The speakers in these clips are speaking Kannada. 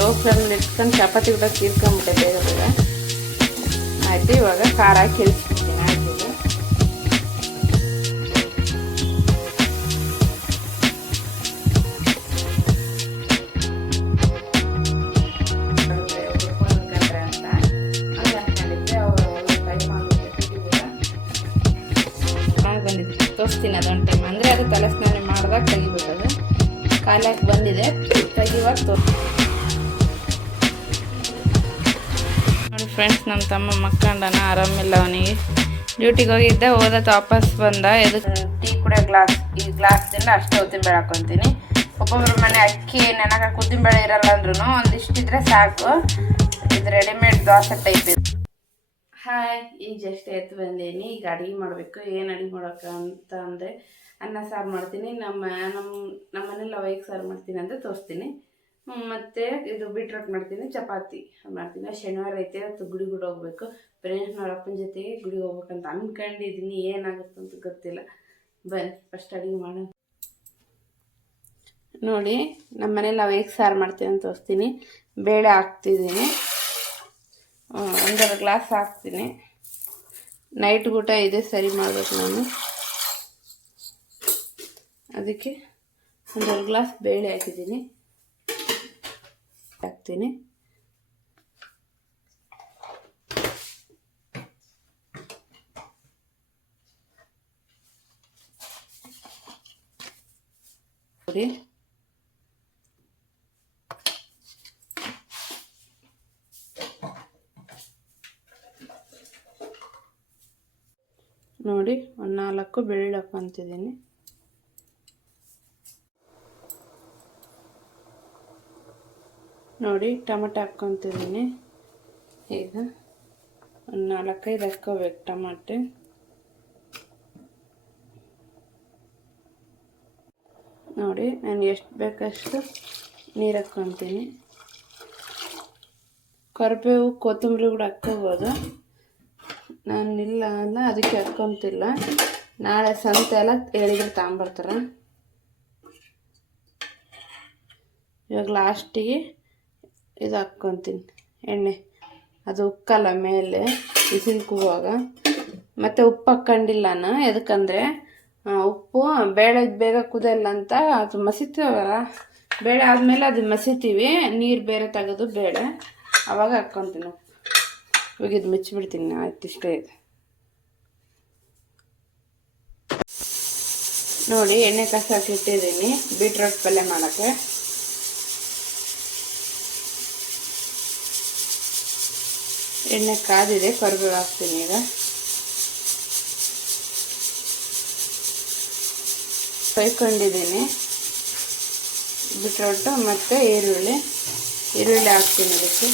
ಲೋ ಫ್ಲೇಮ್ ಇಟ್ಕೊಂಡು ಚಪಾತಿ ಕೂಡ ತೀರ್ಕೊಂಬಿಟ್ಟೆ ಬೇಗ ಬೇಗ. ಆಯಿತು, ಇವಾಗ ಖಾರ ಹಾಕಿ ಇಳಿಸ್ಬಿಡ್ತೀನಿ. ಆಯ್ತು, ಬಂದಿದೆ ತೋರಿಸ್ತೀನಿ ಅದೊಂದು ಟೈಮ್. ಅಂದರೆ ಅದು ತಲೆ ಸ್ನಾನ ಮಾಡಿದಾಗ ತೆಗಿಬೇಕದು. ಕಾಲಕ್ಕೆ ಬಂದಿದೆ, ತೆಗಿವಾಗ ನೋಡಿ ಫ್ರೆಂಡ್ಸ್, ನಮ್ಮ ತಮ್ಮ ಮಕ್ಕಂಡನ, ಆರಾಮಿಲ್ಲ ಅವನಿಗೆ. ಡ್ಯೂಟಿಗೆ ಹೋಗಿದ್ದೆ, ಓದತ್ತು ವಾಪಸ್ ಬಂದ. ಇದಕ್ಕೆ ಟೀ ಕೂಡ ಈ ಗ್ಲಾಸ್ದಿಂದ ಅಷ್ಟೇ ಉದ್ದಿನಬೇಳೆ ಹಾಕೊತೀನಿ. ಒಬ್ಬೊಬ್ಬರ ಮನೆ ಅಕ್ಕಿ ನೆನಕ ಉದ್ದಿನಬೇಳೆ ಇರಲ್ಲ ಅಂದ್ರೂ ಒಂದಿಷ್ಟಿದ್ರೆ ಸಾಕು. ಇದು ರೆಡಿಮೇಡ್ ದೋಸೆ ಟೈಪ್ ಇದೆ. ಹಾಯ್, ಈಗ ಜಸ್ಟ್ ಎತ್ತು ಬಂದೀನಿ. ಈಗ ಅಡುಗೆ ಮಾಡಬೇಕು. ಏನು ಅಡುಗೆ ಮಾಡೋಕೆ ಅಂತ ಅಂದರೆ ಅನ್ನ ಸಾರು ಮಾಡ್ತೀನಿ. ನಮ್ಮ ಮನೇಲಿ ಅವೈಗೆ ಸಾರು ಮಾಡ್ತೀನಿ ಅಂತ ತೋರಿಸ್ತೀನಿ. ಮತ್ತು ಇದು ಬೀಟ್ರೋಟ್ ಮಾಡ್ತೀನಿ, ಚಪಾತಿ ಮಾಡ್ತೀನಿ. ಶನಿವಾರ ಐತೆ, ಇವತ್ತು ಗುಡಿಗೆ ಹೋಗ್ಬೇಕು. ಫ್ರೆಂಡ್ಸ್ನವ್ರ ಅಪ್ಪನ ಜೊತೆಗೆ ಗುಡಿಗೆ ಹೋಗ್ಬೇಕಂತ ಅಂದ್ಕೊಂಡಿದ್ದೀನಿ. ಏನಾಗುತ್ತಂತ ಗೊತ್ತಿಲ್ಲ. ಬನ್ನಿ ಫಸ್ಟ್ ಅಡುಗೆ ಮಾಡೋಣ. ನೋಡಿ, ನಮ್ಮ ಮನೇಲಿ ಅವೈಗೆ ಸಾರು ಮಾಡ್ತೀನಿ ಅಂತ ತೋರಿಸ್ತೀನಿ. ಬೇಳೆ ಹಾಕ್ತಿದ್ದೀನಿ, 1.5 ಗ್ಲಾಸ್ ಹಾಕ್ತೀನಿ. ನೈಟ್ ಊಟ ಇದೆ ಸರಿ ಮಾಡಬೇಕು ನಾನು. ಅದಕ್ಕೆ 1.5 ಗ್ಲಾಸ್ ಬೇಳೆ ಹಾಕಿದ್ದೀನಿ. ಹಾಕ್ತೀನಿ. ನೋಡಿ, ನೋಡಿ, 4 ಬೆಳ್ಳುಳ್ಳಿ ಹಾಕ್ಕೊಂತಿದ್ದೀನಿ. ನೋಡಿ, ಟೊಮೆಟೊ ಹಾಕ್ಕೊತಿದ್ದೀನಿ. ಈಗ 4-5 ಹಾಕ್ಕೋಬೇಕು ಟೊಮೆಟೊ. ನೋಡಿ, ನಾನು ಎಷ್ಟು ಬೇಕಷ್ಟು ನೀರು ಹಾಕ್ಕೊತೀನಿ. ಕರಿಬೇವು ಕೊತ್ತಂಬರಿ ಕೂಡ ಹಾಕ್ಕೋಬೋದು. ನಾನಿಲ್ಲ ಅಲ್ಲ, ಅದಕ್ಕೆ ಹಾಕ್ಕೊಂತಿಲ್ಲ. ನಾಳೆ ಸಂತೆ ಎಲ್ಲ ಹೇಳಿದ್ರೆ ತಗೊಂಬರ್ತಾರೆ. ಇವಾಗ ಲಾಸ್ಟಿಗೆ ಇದು ಹಾಕ್ಕೊತೀನಿ, ಎಣ್ಣೆ. ಅದು ಉಕ್ಕಲ್ಲ ಮೇಲೆ ಬಿಸಿಲು ಕೂಗುವಾಗ. ಮತ್ತು ಉಪ್ಪು ಹಾಕ್ಕೊಂಡಿಲ್ಲ ನಾನು. ಎದಕ್ಕಂದರೆ ಉಪ್ಪು ಬೇಳೆ ಬೇಗ ಕುದಿಯಲ್ಲ ಅಂತ. ಅದು ಮಸಿತೀವಲ್ಲ ಬೇಳೆ ಆದಮೇಲೆ ಅದು ಮಸಿತೀವಿ, ನೀರು ಬೇರೆ ತೆಗೆದು ಬೇಳೆ ಆವಾಗ ಹಾಕ್ಕೊತೀನಿ ಉಪ್ಪು. ಇವಾಗ ಇದು ಮುಚ್ಚಿಬಿಡ್ತೀನಿ. ಆಯ್ತು, ಇಷ್ಟೇ ಇದೆ. ನೋಡಿ, ಎಣ್ಣೆ ಕಾಸಕ್ಕೆ ಇಟ್ಟಿದ್ದೀನಿ ಬೀಟ್ರೋಟ್ ಪಲ್ಯ ಮಾಡೋಕ್ಕೆ. ಎಣ್ಣೆ ಕಾದಿದೆ, ಕರಿಬೇವು ಹಾಕ್ತೀನಿ. ಈಗ ಕೊಯ್ಕೊಂಡಿದ್ದೀನಿ ಬೀಟ್ರೋಟು ಮತ್ತು ಈರುಳ್ಳಿ ಹಾಕ್ತೀನಿ ಇದಕ್ಕೆ.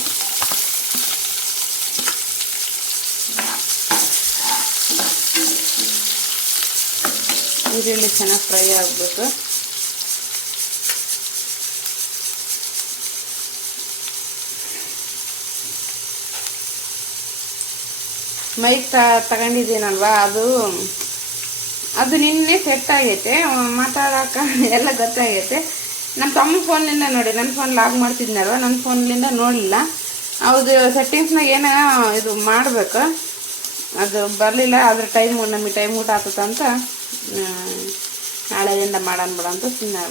ಈರುಳ್ಳಿ ಚೆನ್ನಾಗಿ ಫ್ರೈ ಆಗಬೇಕು. ಮೈಕ್ ತಗೊಂಡಿದ್ದೀನಲ್ವಾ, ಅದು ನಿನ್ನೆ ಸೆಟ್ ಆಗೈತೆ. ಮಾತಾಡೋಕೆ ಎಲ್ಲ ಗೊತ್ತಾಗೈತೆ. ನಮ್ಮ ತಮ್ಮ ಫೋನ್ಲಿಂದ ನೋಡಿ, ನನ್ನ ಫೋನ್ ಲಾಗ್ ಮಾಡ್ತಿದ್ನಲ್ವ, ನನ್ನ ಫೋನ್ಲಿಂದ ನೋಡಲಿಲ್ಲ. ಹೌದು, ಸೆಟ್ಟಿಂಗ್ಸ್ನಾಗ ಏನೋ ಇದು ಮಾಡಬೇಕು, ಅದು ಬರಲಿಲ್ಲ. ಅದ್ರ ನಮಗೆ ಟೈಮ್ ಊಟ ಆಗ್ತದಂತ ನಾಳೆದಿಂದ ಮಾಡೋಣ ಬಿಡ ಅಂತ ಸುಮ್ಮನೆ.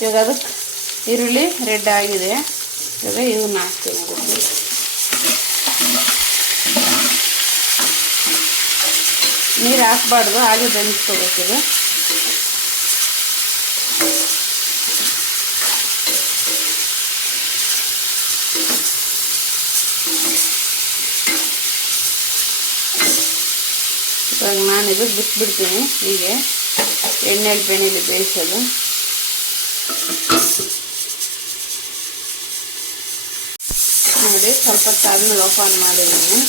ಇವಾಗ ಅದಕ್ಕೆ ಈರುಳ್ಳಿ ರೆಡ್ ಆಗಿದೆ. ಇವಾಗ ಇವನ್ನ ಹಾಕ್ತೀನಿ. ಅದಕ್ಕೆ ನೀರು ಹಾಕ್ಬಾರ್ದು, ಹಾಗೆ ಬೆಳೆಸ್ಕೋಬೇಕಿದೆ. ಇವಾಗ ನಾನಿದು ಬಿಟ್ಬಿಡ್ತೀನಿ. ಹೀಗೆ ಎಣ್ಣೆಲಿ ಬೆಣ್ಣೆಲಿ ಬೇಯಿಸೋದು. ನೋಡಿ, ಸ್ವಲ್ಪ ಹೊತ್ತಾದ್ಮೇಲೆ ಓಪನ್ ಮಾಡಿದ್ದೀನಿ.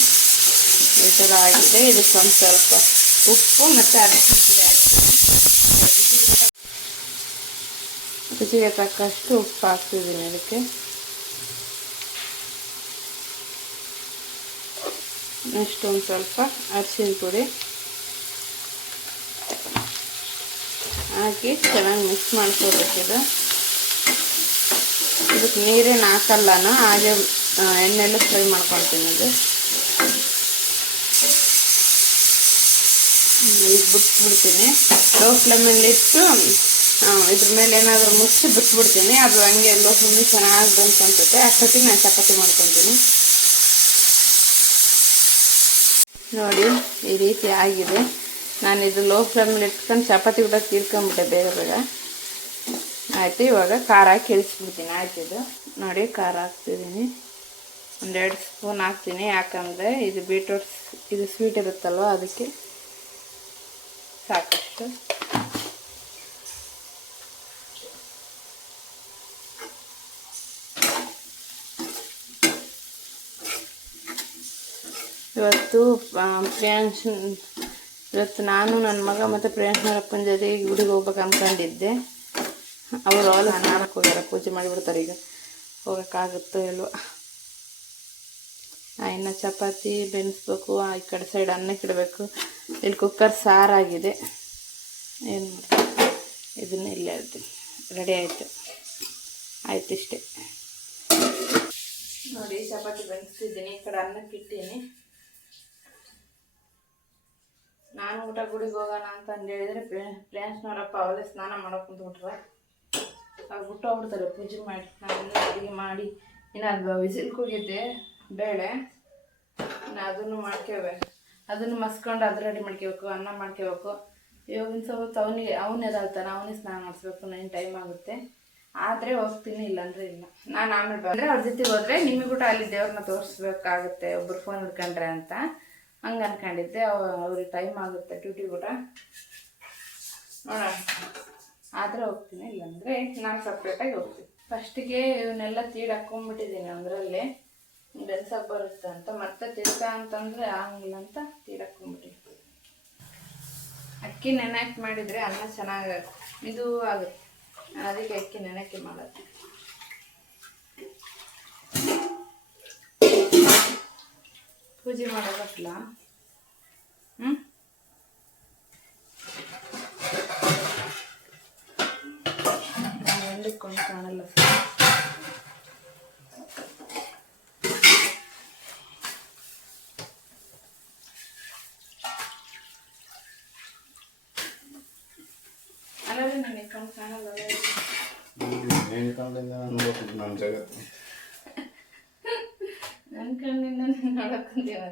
ಈ ಥರ ಆಗಿದೆ. ಇದಕ್ಕೆ ಒಂದು ಸ್ವಲ್ಪ ಉಪ್ಪು ಮತ್ತು ಅರಿಶಿನ ರುಚಿಗೆ ತಕ್ಕಷ್ಟು ಉಪ್ಪು ಹಾಕ್ತಿದ್ದೀನಿ. ಅದಕ್ಕೆ ನೆಕ್ಸ್ಟ್ ಒಂದು ಸ್ವಲ್ಪ ಅರಿಶಿನ ಪುಡಿ ಹಾಕಿ ಚೆನ್ನಾಗಿ ಮಿಕ್ಸ್ ಮಾಡ್ಕೋಬೇಕಿದೆ. ಇದಕ್ಕೆ ನೀರೇನು ಹಾಕಲ್ಲನು, ಹಾಗೆ ಎಣ್ಣೆಲ್ಲ ಫ್ರೈ ಮಾಡ್ಕೊಳ್ತೀನಿ. ಇದು ಈಗ ಬಿಟ್ಬಿಡ್ತೀನಿ. ಲೋ ಫ್ಲೇಮಲ್ಲಿ ಇಟ್ಟು ಇದ್ರ ಮೇಲೆ ಏನಾದರೂ ಮುಚ್ಚಿ ಬಿಟ್ಬಿಡ್ತೀನಿ. ಅದು ಹಂಗೆ ಲೋ ಫ್ಲೇಮಲ್ಲಿ ಚೆನ್ನಾಗಿ ಬಂತು ಅನ್ಸುತ್ತೆ. ಅಷ್ಟೊತ್ತಿಗೆ ನಾನು ಚಪಾತಿ ಮಾಡ್ಕೊತೀನಿ. ನೋಡಿ ಈ ರೀತಿ ಆಗಿದೆ. ನಾನು ಇದು ಲೋ ಫ್ಲೇಮಲ್ಲಿ ಇಟ್ಕೊಂಡು ಚಪಾತಿ ಕೂಡ ತೀರ್ಕೊಂಬಿಟ್ಟೆ ಬೇಗ ಬೇಗ. ಆಯಿತು, ಇವಾಗ ಖಾರ ಹಾಕಿ ಇಳಿಸ್ಬಿಡ್ತೀನಿ. ಆಯ್ತು, ಇದು ನೋಡಿ ಖಾರ ಹಾಕ್ತಿದ್ದೀನಿ. 1-2 ಸ್ಪೂನ್ ಹಾಕ್ತೀನಿ. ಯಾಕಂದರೆ ಇದು ಬೀಟ್ರೂಟ್ ಇದು ಸ್ವೀಟ್ ಇರುತ್ತಲ್ವ, ಅದಕ್ಕೆ ಸಾಕಷ್ಟು. ಇವತ್ತು ನಾನು ನನ್ನ ಮಗ ಮತ್ತು ಪ್ರಿಯಾಂಶನಪ್ಪನ ಜೊತೆ ಗುಡಿಗೆ ಹೋಗ್ಬೇಕು ಅಂದ್ಕೊಂಡಿದ್ದೆ. ಅವರು ಅವಳು ಸ್ನಾನಕ್ಕೆ ಹೋಗ್ಯಾರ, ಪೂಜೆ ಮಾಡಿಬಿಡ್ತಾರೆ. ಈಗ ಹೋಗೋಕ್ಕಾಗುತ್ತೋ ಇಲ್ವೋ. ಇನ್ನು ಚಪಾತಿ ಬೆನ್ನಿಸ್ಬೇಕು. ಈ ಕಡೆ ಸೈಡ್ ಅನ್ನಕ್ಕೆ ಇಡಬೇಕು. ಇಲ್ಲಿ ಕುಕ್ಕರ್ ಸಾರಾಗಿದೆ. ಏನು ಇದನ್ನ ಇಲ್ಲೇ ಇರ್ತೀನಿ. ರೆಡಿ ಆಯಿತು. ಆಯ್ತು, ಇಷ್ಟೇ ನೋಡಿ. ಚಪಾತಿ ಬೆನ್ನಿಸ್ತಿದ್ದೀನಿ. ಈ ಕಡೆ ಅನ್ನಕ್ಕೆ ಇಟ್ಟೀನಿ. ನಾನು ಊಟ ಗುಡಿಗೆ ಹೋಗೋಣ ಅಂತ ಹೇಳಿದರೆ ಪ್ರಿಯಾಂಶನವರಪ್ಪ ಅವಲೇ ಸ್ನಾನ ಮಾಡೋಕೆ ಕುಂತ್ಬಿಟ್ರೆ ಅವ್ರು ಬಿಟ್ಟು ಹೋಗ್ಬಿಡ್ತಾರೆ ಪೂಜೆ ಮಾಡಿ. ನಾನು ಅಡುಗೆ ಮಾಡಿ ಇನ್ನು ಅದು ವಿಸಿಲ್ಗೆ ಹೋಗಿದ್ದೆ ಬೇಳೆ, ಇನ್ನು ಅದನ್ನು ಮಾಡ್ಕೋಬೇಕು. ಅದನ್ನು ಮಸ್ಕೊಂಡು ಅದು ರೆಡಿ ಮಾಡ್ಕೋಬೇಕು. ಅನ್ನ ಮಾಡ್ಕೋಬೇಕು. ಇವಾಗ ಸ್ವಲ್ಪ ಅವನೇ ಎದಾಳ್ತಾನೆ, ಅವನೇ ಸ್ನಾನ ಮಾಡಿಸ್ಬೇಕು. ನಾನು ಟೈಮ್ ಆಗುತ್ತೆ. ಆದರೆ ಹೋಗ್ತೀನಿ, ಇಲ್ಲಾಂದರೆ ಇಲ್ಲ. ನಾನು ಆಮೇಲೆ ಬಂದರೆ ಅವ್ರ ಜೊತೆಗೆ ಹೋದರೆ ನಿಮಗೂ ಅಲ್ಲಿ ದೇವ್ರನ್ನ ತೋರಿಸ್ಬೇಕಾಗುತ್ತೆ, ಒಬ್ಬರು ಫೋನ್ ಹಿಡ್ಕೊಂಡ್ರೆ ಅಂತ ಹಂಗೆ ಅನ್ಕೊಂಡಿದ್ದೆ. ಅವ್ರಿಗೆ ಟೈಮ್ ಆಗುತ್ತೆ ಡ್ಯೂಟಿ ಕೂಡ. ನೋಡೋಣ, ಆದರೆ ಹೋಗ್ತೀನಿ, ಇಲ್ಲಾಂದರೆ ನಾನು ಸಪ್ರೇಟಾಗಿ ಹೋಗ್ತೀನಿ. ಫಸ್ಟಿಗೆ ಇವನ್ನೆಲ್ಲ ತೀಡ್ ಹಾಕ್ಕೊಂಡ್ಬಿಟ್ಟಿದ್ದೀನಿ ಅದರಲ್ಲೇ ಬೆನ್ಸಕ್ಕೆ ಬರುತ್ತೆ ಅಂತ. ಮತ್ತೆ ತಿರ್ಕ ಅಂತಂದರೆ ಆಗಂಗಿಲ್ಲ ಅಂತ ತೀಡ್ ಹಾಕ್ಕೊಂಡ್ಬಿಟ್ಟಿದ್ದೀನಿ. ಅಕ್ಕಿ ನೆನೆಹಾಕಿ ಮಾಡಿದರೆ ಅನ್ನ ಚೆನ್ನಾಗಿ ಇದು ಆಗುತ್ತೆ. ಅದಕ್ಕೆ ಅಕ್ಕಿ ನೆನೆಹಾಕಿ ಮಾಡೋದು. ಪೂಜೆ ಮಾಡೋದಲ್ಲ. ಒಂದಕ್ಕೊಂದು ಕಾಣಲ್ಲ. ಅಲ್ಲವೇ ನನಗೆ ಕಣ್ಣು ಕಾಣಲ್ಲ. ನನ್ನ ಕಣ್ಣಿಂದ ನೋಡಕ್ಕಂತೀವ.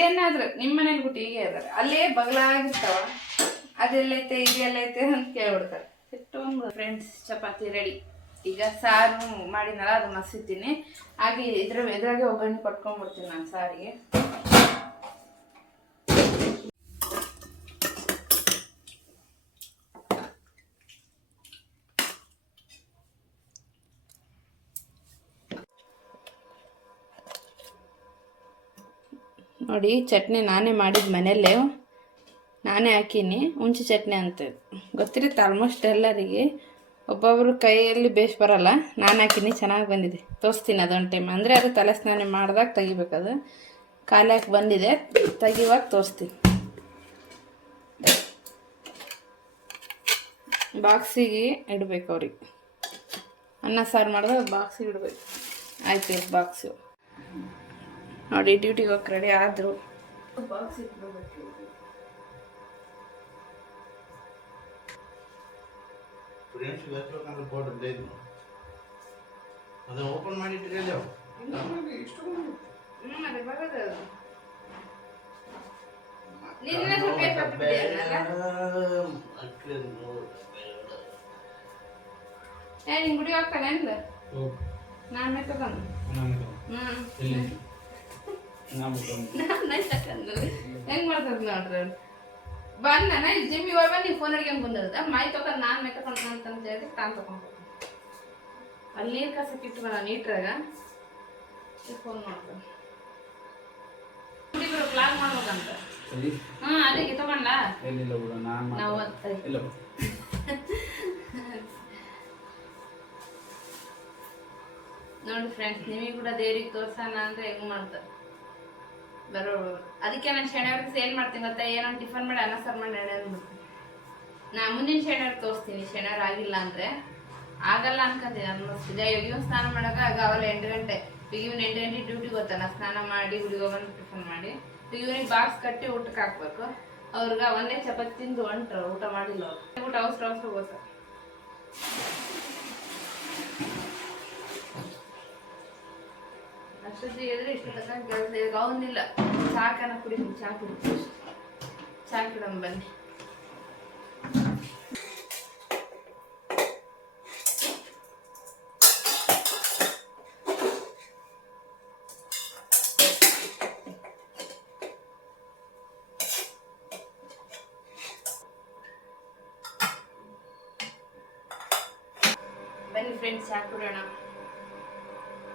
ಏನಾದ್ರು ನಿಮ್ಮ ಮನೇಲಿ ಬಿಟ್ಟು ಹೀಗೆ ಇದ್ದಾರೆ, ಅಲ್ಲೇ ಬಗಲಾಗಿರ್ತಾವ. ಅದೆಲ್ಲೈತೆ ಇದೆಲ್ಲೈತೆ ಅಂತ ಕೇಳ್ಬಿಡ್ತಾರೆ. ಇಷ್ಟೊಂದು ಫ್ರೆಂಡ್ಸ್ ಚಪಾತಿ ರೆಡಿ. ಈಗ ಸಾರು ಮಾಡಿನಲ್ಲ ಅದು ಮಸಿತೀನಿ. ಹಾಗೆ ಇದ್ರಾಗೆ ಒಗ್ಗರಣೆ ಕೊಟ್ಕೊಂಡ್ಬಿಡ್ತೀನಿ ನಾನು ಸಾರಿಗೆ. ನೋಡಿ ಚಟ್ನಿ ನಾನೇ ಮಾಡಿದ ಮನೆಯಲ್ಲೇ ನಾನೇ ಹಾಕೀನಿ. ಹುಂಚಿ ಚಟ್ನಿ ಅಂತ ಗೊತ್ತಿರುತ್ತೆ ಆಲ್ಮೋಸ್ಟ್ ಎಲ್ಲರಿಗೆ. ಒಬ್ಬೊಬ್ರು ಕೈಯಲ್ಲಿ ಬೇಸ್ ಬರೋಲ್ಲ. ನಾನು ಹಾಕೀನಿ, ಚೆನ್ನಾಗಿ ಬಂದಿದೆ. ತೋರಿಸ್ತೀನಿ ಅದೊಂದು ಟೈಮ್. ಅಂದರೆ ಅದು ತಲೆ ಸ್ನಾನ ಮಾಡಿದಾಗ ತೆಗಿಬೇಕದು. ಖಾಲಿ ಹಾಕಿ ಬಂದಿದೆ, ತೆಗಿವಾಗ ತೋರಿಸ್ತೀನಿ. ಬಾಕ್ಸಿಗೆ ಇಡಬೇಕು ಅವ್ರಿಗೆ. ಅನ್ನ ಸಾರು ಮಾಡಿದಾಗ ಬಾಕ್ಸಿಗೆ ಇಡಬೇಕು. ಆಯ್ತು, ಇದು ಬಾಕ್ಸು ನೋಡಿ. ಡ್ಯೂಟಿಗೆ ಹೋಗಿ ರೆಡಿ ಆದರು. ಬಾಕ್ಸ್ ಇಟ್ಬಿಡ್ಬೇಕು. ಓಪನ್ ಮಾಡಿಟ್ಟಿರಿ. ಅದೇ ಬರೋದು. ನಿನ್ ಗುಡಿ ಹೋಗ್ತಾನೆ ಅಂದ ನಾನು ಮೇಕಂದು ಹೆಂಗ್ ಮಾಡ್ತದ ನೋಡ್ರಿ. ಬಂದ ಇಲ್ಲಿ ಜಿಮ್ಮಿಗೆ ಹೋಗಿ ಬಂದು ನೀವು ಫೋನ್ ಅಡ್ಗೆ ಬಂದಿರುತ್ತೆ. ಮೈ ತಗೊಂಡು ನಾನು ಮೈ ತಗೊಂಡು ಅಂತ ಹೇಳಿದ್ರೆ ತಾನು ತಗೊಂಡು ಅಲ್ಲಿ ನೀರು ಕಸಕ್ಕೆ ಇಟ್ಟು ನೀಟ್ರಾಗ ಫೋನ್ ಮಾಡ್ತಾರೆ. ಹುಡುಗರು ಕ್ಲಾಸ್ ಮಾಡ್ಬೇಕಂತ. ಅದಕ್ಕೆ ತಗೊಂಡ್ಲಾ ನಾವು ನೋಡಿ ಫ್ರೆಂಡ್ಸ್, ನಿಮಗೆ ಕೂಡ ದೇವ್ರಿಗೆ ತೋರ್ಸೋಣ ಅಂದ್ರೆ ಹೆಂಗ್ ಮಾಡ್ತಾರೆ ಬರೋರು. ಅದಕ್ಕೆ ನಾನು ಶನಿವಾರಕ್ಕೆ ಏನು ಮಾಡ್ತೀನಿ ಗೊತ್ತಾ, ಏನೋ ಟಿಫನ್ ಮಾಡಿ ಅನ್ನ ಸಾರು ಮಾಡಿ ನಾ ಮುಂದಿನ ಶನಿವಾರ ತೋರಿಸ್ತೀನಿ. ಶನಿವಾರ ಆಗಿಲ್ಲ ಅಂದರೆ ಆಗಲ್ಲ ಅನ್ಕೋತೀನಿ ಆಲ್ಮೋಸ್ಟ್. ಈಗ ಇವ್ನು ಸ್ನಾನ ಮಾಡೋಕೆ ಆಗ ಅವಲ್ಲ 8 ಗಂಟೆ. ಈಗ ಇವ್ನು 8 ಗಂಟೆ ಡ್ಯೂಟಿಗೆ ಹೋಗ್ತಾನ. ಸ್ನಾನ ಮಾಡಿ ಹುಡುಗ ಬಂದು ಟಿಫನ್ ಮಾಡಿ ಈಗ ಇವ್ನಿಗೆ ಬಾಕ್ಸ್ ಕಟ್ಟಿ ಊಟಕ್ಕೆ ಹಾಕ್ಬೇಕು. ಅವ್ರಿಗೆ ಒಂದೇ ಚಪಾತಿ ತಿಂದು ಹೊಂಟ್ರು, ಊಟ ಮಾಡಿಲ್ಲ ಅವ್ರು. ಊಟ ಅವಸರ ಹೋಗ್ಸ ಅಷ್ಟೊತ್ತಿಗೆ ಇದ್ರೆ ಇಷ್ಟು ತನಕ ಕೆಲಸ. ಈಗ ಅವನಿಲ್ಲ, ಚಾಕನ ಕುಡಿತೀನಿ. ಚಾ ಕುಡಿತೀನಿ, ಚಾ ಕುಡಂ ಬನ್ನಿ. ಬನ್ನಿ ಫ್ರೆಂಡ್ಸ್, ಚಾ ಕುಡಿಯೋಣ.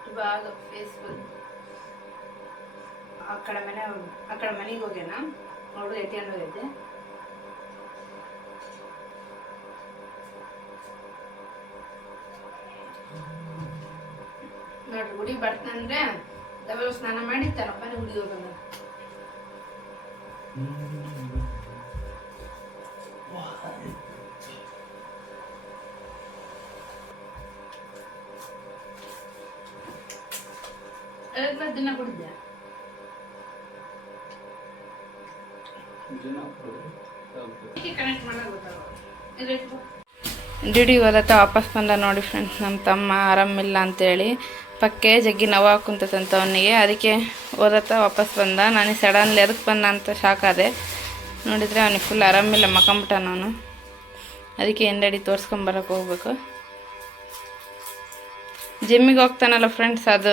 ಇವಾಗ ಫೇಸ್ಬುಕ್ ಆ ಕಡೆ ಮನೆಗೆ ಹೋಗ್ಯಾನ. ನೋಡು ಎತ್ಕೊಂಡು ಹೋಗೈತೆ. ನೋಡ್ರಿ, ಗುಡಿ ಬರ್ತಂದ್ರೆ ಡಬಲ್ ಸ್ನಾನ ಮಾಡಿ ತನಪ್ಪ ಗುಡಿಗೆ ಹೋಗೋಣ. ದಿನ ಕುಡಿದ್ಯಾ? ಡ್ಯೂಟಿಗೆ ಹೋದತ್ತ ವಾಪಸ್ ಬಂದ ನೋಡಿ ಫ್ರೆಂಡ್ಸ್. ನಮ್ಮ ತಮ್ಮ ಆರಾಮಿಲ್ಲ ಅಂತೇಳಿ ಪಕ್ಕೆ ಜಗ್ಗಿ ನೋವು ಕುಂತಂತ ಅವನಿಗೆ. ಅದಕ್ಕೆ ಓದತ್ತ ವಾಪಸ್ ಬಂದ. ನನಗೆ ಸಡನ್ಲಿ ಅದಕ್ಕೆ ಬಂದ ಅಂತ ಶಾಕ್ ಆದೆ. ನೋಡಿದರೆ ಅವನಿಗೆ ಫುಲ್ ಆರಾಮಿಲ್ಲ, ಮಕ್ಕಂಬಿಟ್ಟ ನಾನು. ಅದಕ್ಕೆ ಹಿಂದಡಿ ತೋರಿಸ್ಕೊಂಬರಕ್ಕೆ ಹೋಗ್ಬೇಕು. ಜಿಮ್ಮಿಗೆ ಹೋಗ್ತಾನಲ್ಲ ಫ್ರೆಂಡ್ಸ್, ಅದು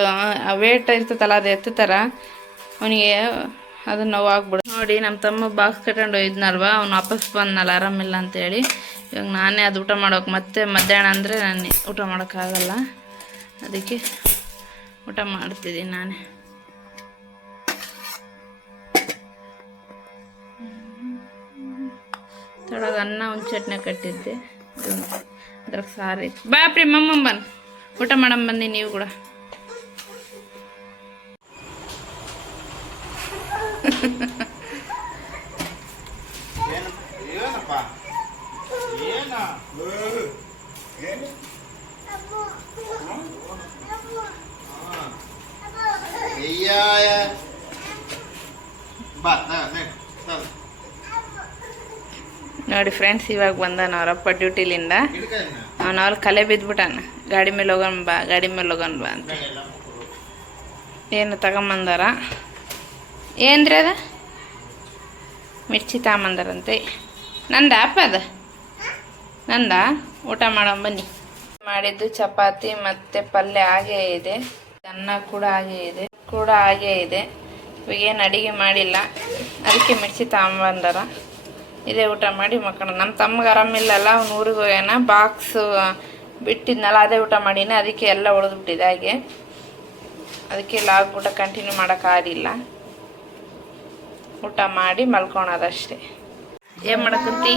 ವೇಟ್ ಇರ್ತದಲ್ಲ, ಅದು ಎತ್ತುತ್ತಾರ ಅವನಿಗೆ, ಅದು ನೋವಾಗ್ಬಿಡು. ನೋಡಿ, ನಮ್ಮ ತಮ್ಮ ಬಾಕ್ಸ್ ಕಟ್ಕೊಂಡು ಹೋಯ್ದ್ನಲ್ವ, ಅವ್ನು ವಾಪಸ್ ಬಂದನಲ್ಲ ಆರಾಮಿಲ್ಲ ಅಂತೇಳಿ. ಇವಾಗ ನಾನೇ ಅದು ಊಟ ಮಾಡೋಕೆ, ಮತ್ತೆ ಮಧ್ಯಾಹ್ನ ಅಂದರೆ ನಾನು ಊಟ ಮಾಡೋಕ್ಕಾಗಲ್ಲ. ಅದಕ್ಕೆ ಊಟ ಮಾಡ್ತಿದ್ದೀನಿ ನಾನೇ. ತೊಳಗ ಅನ್ನ ಒಂದು ಚಟ್ನಿ ಕಟ್ಟಿದ್ದೆ, ಅದ್ರಾಗ ಸಾರು ಇತ್ತು. ಬಾಪ್ರಿ ಮಮ್ಮಮ್ಮ ಬನ್ ಊಟ ಮಾಡಮ್ ಬನ್ನಿ ನೀವು ಕೂಡ. ನೋಡಿ ಫ್ರೆಂಡ್ಸ್, ಇವಾಗ ಬಂದಾನ ಅವರಪ್ಪ ಡ್ಯೂಟಿಲಿಂದ. ಅವ್ನು ಕಲೆ ಬಿದ್ಬಿಟ್ಟಾನ. ಗಾಡಿ ಮೇಲೆ ಹೋಗೋಣ ಬಾ, ಗಾಡಿ ಮೇಲೆ ಹೋಗೋಣ ಬಾ ಅಂತ. ಏನು ತಗೊಂಬಂದಾರ ಏನ್ರಿ? ಅದ ಮಿರ್ಚಿ ತಗೊಂಬಂದಾರಂತೆ. ನಂದ ಅಪ್ಪ ಅದ ನಂದ. ಊಟ ಮಾಡೋ ಬನ್ನಿ. ಮಾಡಿದ್ದು ಚಪಾತಿ ಮತ್ತು ಪಲ್ಯ ಹಾಗೇ ಇದೆ, ಅನ್ನ ಕೂಡ ಹಾಗೇ ಇದೆ. ಇವಾಗೇನು ಅಡುಗೆ ಮಾಡಿಲ್ಲ, ಅದಕ್ಕೆ ಮಿರ್ಚಿ ತಗೊಂಬಂದಾರ. ಇದೇ ಊಟ ಮಾಡಿ ಮಕ್ಕಳ. ನಮ್ಮ ತಮ್ಮಗೆ ಆರಾಮಿಲ್ಲಲ್ಲ, ಅವ್ನು ಊರಿಗೆ ಹೋಗ್ಯಾನ. ಬಾಕ್ಸ್ ಬಿಟ್ಟಿದ್ನಲ್ಲ, ಅದೇ ಊಟ ಮಾಡೀನಿ. ಅದಕ್ಕೆ ಎಲ್ಲ ಉಳಿದ್ಬಿಟ್ಟಿದೆ ಹಾಗೆ. ಅದಕ್ಕೆ ಲಾಗ್ ಊಟ ಕಂಟಿನ್ಯೂ ಮಾಡೋಕ್ಕಾಗಿಲ್ಲ. ಊಟ ಮಾಡಿ ಮಲ್ಕೊಳೋದಷ್ಟೇ. ಏನು ಮಾಡಕ್ಕಂತಿ?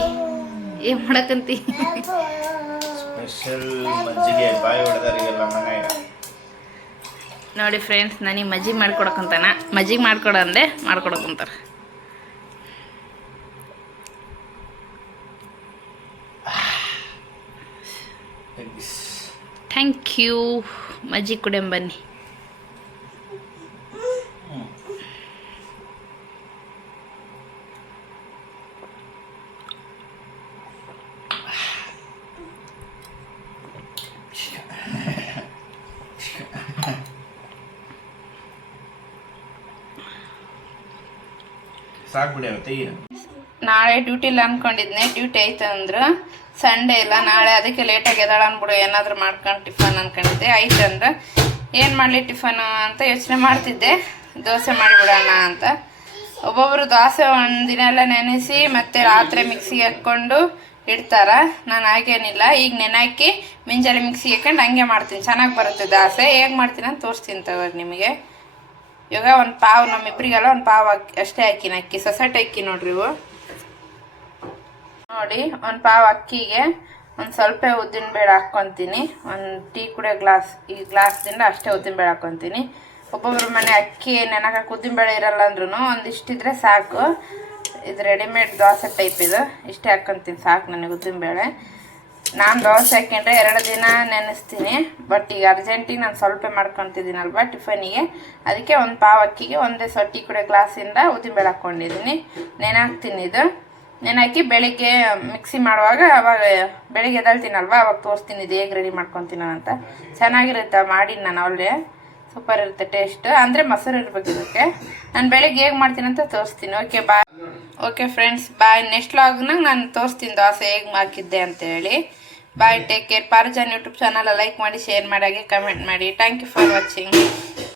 ನೋಡಿ ಫ್ರೆಂಡ್ಸ್, ನನಗೆ ಮಜ್ಜಿಗೆ ಮಾಡ್ಕೊಡಕ್ಕಂತಾನ. ಮಜ್ಜಿಗೆ ಮಾಡ್ಕೊಡ ಅಂದೆ, ಮಾಡ್ಕೊಡಕ್ಕಂತಾರ. Thank you. ಮಜ್ಜಿಗೆ ಕುಡಿಯಂ ಬನ್ನಿ. ನಾಳೆ ಡ್ಯೂಟಿ ಇಲ್ಲ ಅನ್ಕೊಂಡಿದ್ನೆ. ಡ್ಯೂಟಿ ಐತೆ ಅಂದ್ರೆ ಸಂಡೇ ಇಲ್ಲ ನಾಳೆ, ಅದಕ್ಕೆ ಲೇಟಾಗಿ ಎದಾಳ ಅಂದ್ಬಿಡು, ಏನಾದರೂ ಮಾಡ್ಕೊಂಡು ಟಿಫನ್ ಅನ್ಕೊಂಡಿದ್ದೆ. ಐತೆ ಅಂದ್ರೆ ಏನು ಮಾಡಲಿ ಟಿಫನು ಅಂತ ಯೋಚನೆ ಮಾಡ್ತಿದ್ದೆ. ದೋಸೆ ಮಾಡಿಬಿಡೋಣ ಅಂತ. ಒಬ್ಬೊಬ್ಬರು ದೋಸೆ ಒಂದಿನ ಎಲ್ಲ ನೆನೆಸಿ ಮತ್ತು ರಾತ್ರಿ ಮಿಕ್ಸಿಗೆ ಹಾಕ್ಕೊಂಡು ಇಡ್ತಾರೆ. ನಾನು ಹಾಗೇನಿಲ್ಲ, ಈಗ ನೆನಾಕಿ ಮಿಂಜಾಲಿ ಮಿಕ್ಸಿಗೆ ಹಾಕೊಂಡು ಹಂಗೆ ಮಾಡ್ತೀನಿ. ಚೆನ್ನಾಗಿ ಬರುತ್ತೆ ದೋಸೆ. ಹೇಗೆ ಮಾಡ್ತೀನಿ ಅಂತ ತೋರಿಸ್ತೀನಿ ತಗೋರಿ ನಿಮಗೆ. ಇವಾಗ ಒಂದು ಪಾವು, ನಮ್ಮಿಬ್ಬರಿಗೆಲ್ಲ ಒಂದು ಪಾವು ಅಷ್ಟೇ ಹಾಕಿನ ಅಕ್ಕಿ, ಸೊಸೈಟಿ ಅಕ್ಕಿ ನೋಡ್ರಿ ಇವು. ನೋಡಿ, ಒಂದು ಪಾವು ಅಕ್ಕಿಗೆ ಒಂದು ಸ್ವಲ್ಪ ಉದ್ದಿನಬೇಳೆ ಹಾಕ್ಕೊತೀನಿ. ಒಂದು ಟೀ ಕುಡಿಯೋ ಗ್ಲಾಸ್, ಈ ಗ್ಲಾಸ್ದಿಂದ ಅಷ್ಟೇ ಉದ್ದಿನಬೇಳೆ ಹಾಕ್ಕೊತೀನಿ. ಒಬ್ಬೊಬ್ರ ಮನೆ ಅಕ್ಕಿ ನೆನಕಕ್ಕೆ ಉದ್ದಿನಬೇಳೆ ಇರಲ್ಲ ಅಂದ್ರೂ ಒಂದಿಷ್ಟಿದ್ರೆ ಸಾಕು. ಇದು ರೆಡಿಮೇಡ್ ದೋಸೆ ಟೈಪ್ ಇದು. ಇಷ್ಟೇ ಹಾಕ್ಕೊತೀನಿ ಸಾಕು ನನಗೆ ಉದ್ದಿನಬೇಳೆ. ನಾನು ದೋಸೆ ಹಾಕ್ಕೊಂಡ್ರೆ 2 ದಿನ ನೆನೆಸ್ತೀನಿ. ಬಟ್ ಈಗ ಅರ್ಜೆಂಟಿಗೆ ನಾನು ಸ್ವಲ್ಪ ಮಾಡ್ಕೊತಿದ್ದೀನಲ್ವ ಟಿಫನಿಗೆ, ಅದಕ್ಕೆ ಒಂದು ಪಾವ್ ಅಕ್ಕಿಗೆ ಒಂದೇ ಟೀ ಕುಡಿಯೋ ಗ್ಲಾಸಿಂದ ಉದ್ದಿನಬೇಳೆ ಹಾಕ್ಕೊಂಡಿದ್ದೀನಿ. ನೆನಾಕ್ತೀನಿ. ಇದು ನೆನಾಕಿ ಬೆಳಿಗ್ಗೆ ಮಿಕ್ಸಿ ಮಾಡುವಾಗ ಅವಾಗ ಬೆಳಿಗ್ಗೆ ಎದಳ್ತೀನಲ್ವ ಅವಾಗ ತೋರಿಸ್ತೀನಿ ಇದು ಹೇಗೆ ರೆಡಿ ಮಾಡ್ಕೊತೀನಿ ಅಂತ. ಚೆನ್ನಾಗಿರುತ್ತೆ ಮಾಡಿ ನಾನು ಅವಳೇ ಸೂಪರ್ ಇರುತ್ತೆ ಟೇಸ್ಟ್. ಅಂದರೆ ಮೊಸರು ಇರಬೇಕು ಇದಕ್ಕೆ. ನಾನು ಬೆಳಿಗ್ಗೆ ಹೇಗೆ ಮಾಡ್ತೀನಿ ಅಂತ ತೋರಿಸ್ತೀನಿ. Okay bye. Okay friends bye. Next ವ್ಲಾಗ್ನಾಗ ನಾನು ತೋರಿಸ್ತೀನಿ ದೋಸೆ ಹೇಗೆ ಹಾಕಿದ್ದೆ ಅಂತೇಳಿ. Bye, take care. ಪಾರಿಜಾನ್ ಯೂಟ್ಯೂಬ್ ಚಾನಲ್ ಲೈಕ್ ಮಾಡಿ, ಶೇರ್ ಮಾಡಿ, ಹಾಗೆ ಕಮೆಂಟ್ ಮಾಡಿ. Thank you for watching.